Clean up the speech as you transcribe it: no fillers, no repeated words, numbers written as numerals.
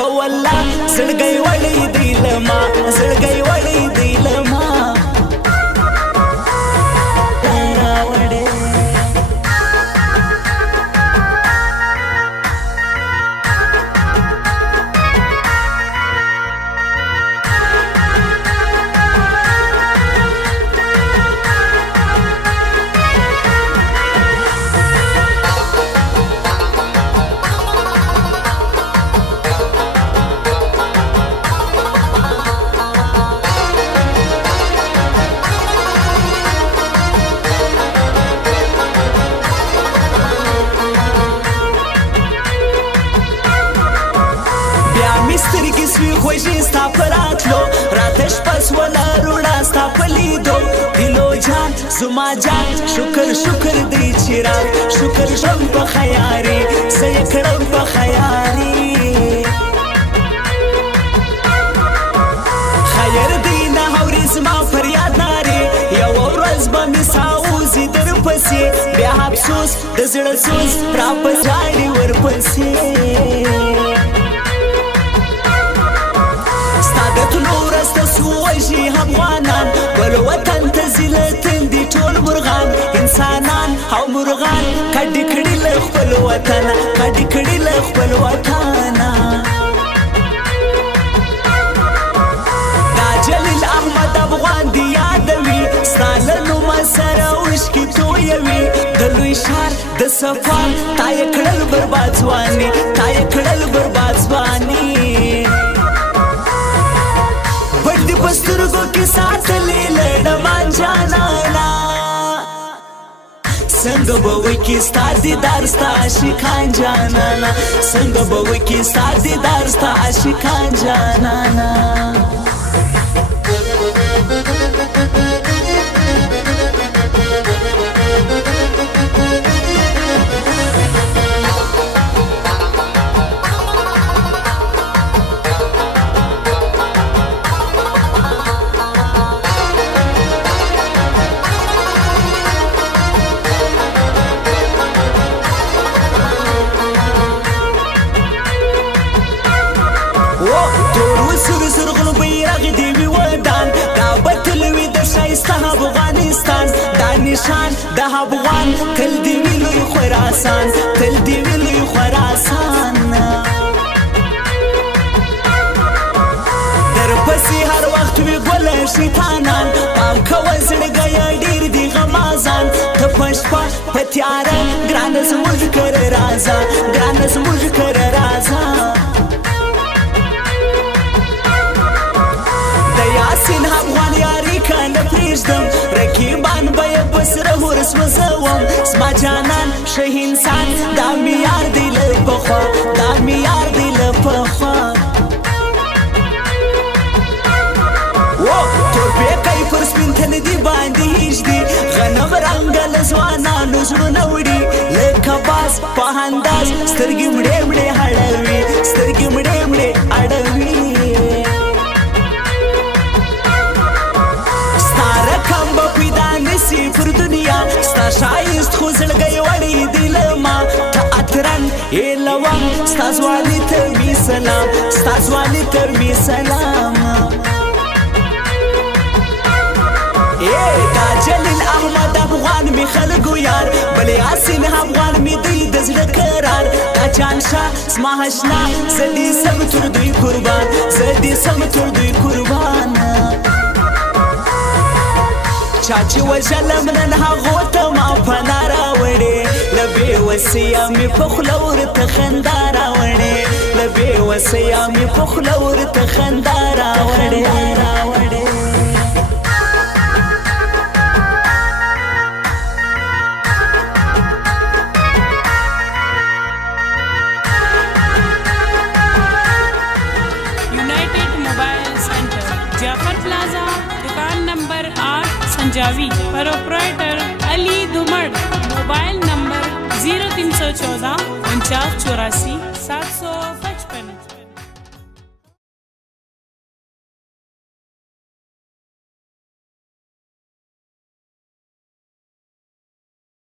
په والله زړګی وړی دی له ما زړګی وړی دی له ما سترګې سوي خوږې ستا په راتلو راته شپه سوله روڼه ستا په لیدو دلو جان زما جان شکر شکر دی چې را شکر ژوند په خیارې زه یې کړم په خیارې خیر دی نه اورې زما فریاد نارې یوه ورځ به مې ساه وځي درپسې بیا افسوس د زړه سوز راپه ژاړي ورپسې سوژي افغانان بل وطن ته ځي له تندي ټول مرغان انسانان او مرغان کډې کړي له خپل وطنه کډې کړي له خپل وطنه دا جلیل احمد افغان دی یادوي ستا له نومه سره اوښکې تویوي د لوی ښار د صفا تا یې کړل برباد ځواني تا یې کړل برباد ځواني پسترګو کې ساتلې لړمان جانانا څنګه به وای کې ستا دیدار ستا عاشقان جانانا څنګه به وای کې ستا دیدار ستا عاشقان جانانا د افغان تل دی وی لوی خراسان تل دی وی لوی خراسان در پسې هر وخت وی ګل شیطانان پام کوه زړګی ډیر دی غمازان ته په شپه په تیاره ګرانه زموږ کره راځه ګرانه زموږ کره راځه د یاسین افغان یاري کنه پرېږدم رقیبان به یې په سره ورس وزوم زما جانان ښه انسان دا مې یار دی له پخوا دا مې یار دی له پخوا تورپیکی پر سپین تندي باندې هیږدي غنم رنګه له ځوانانو زړونه وړي لکه باز په انداز سترګې مړې مړې اړوي سترګې مړې مړې اړوي پر دنیا ستا شایست خو زړګی وړی دی له ما ته اترن ای لوم ستا ځواني ته مې سلام ستا ځواني ته مې سلام دا جلیل احمد افغان مې خلکو یار بل یاسین افغان مې دی د زړه قرار دا جانشاه زما اشنا زه دې سم تر دوی قربان زه دې سم تر دوی قربان چا چې وژلم نن هغو ته ما پناه راوړې له بې وسیه مې په خوله ورته خندا راوړې له بې وسیه مې په خوله ورته خندا راوړې United mobile centre Jafar प्लाजा दुकान नंबर 8 संजावी प्रोप्राइटर अली धुमड़ mobile number 0314 49 84 755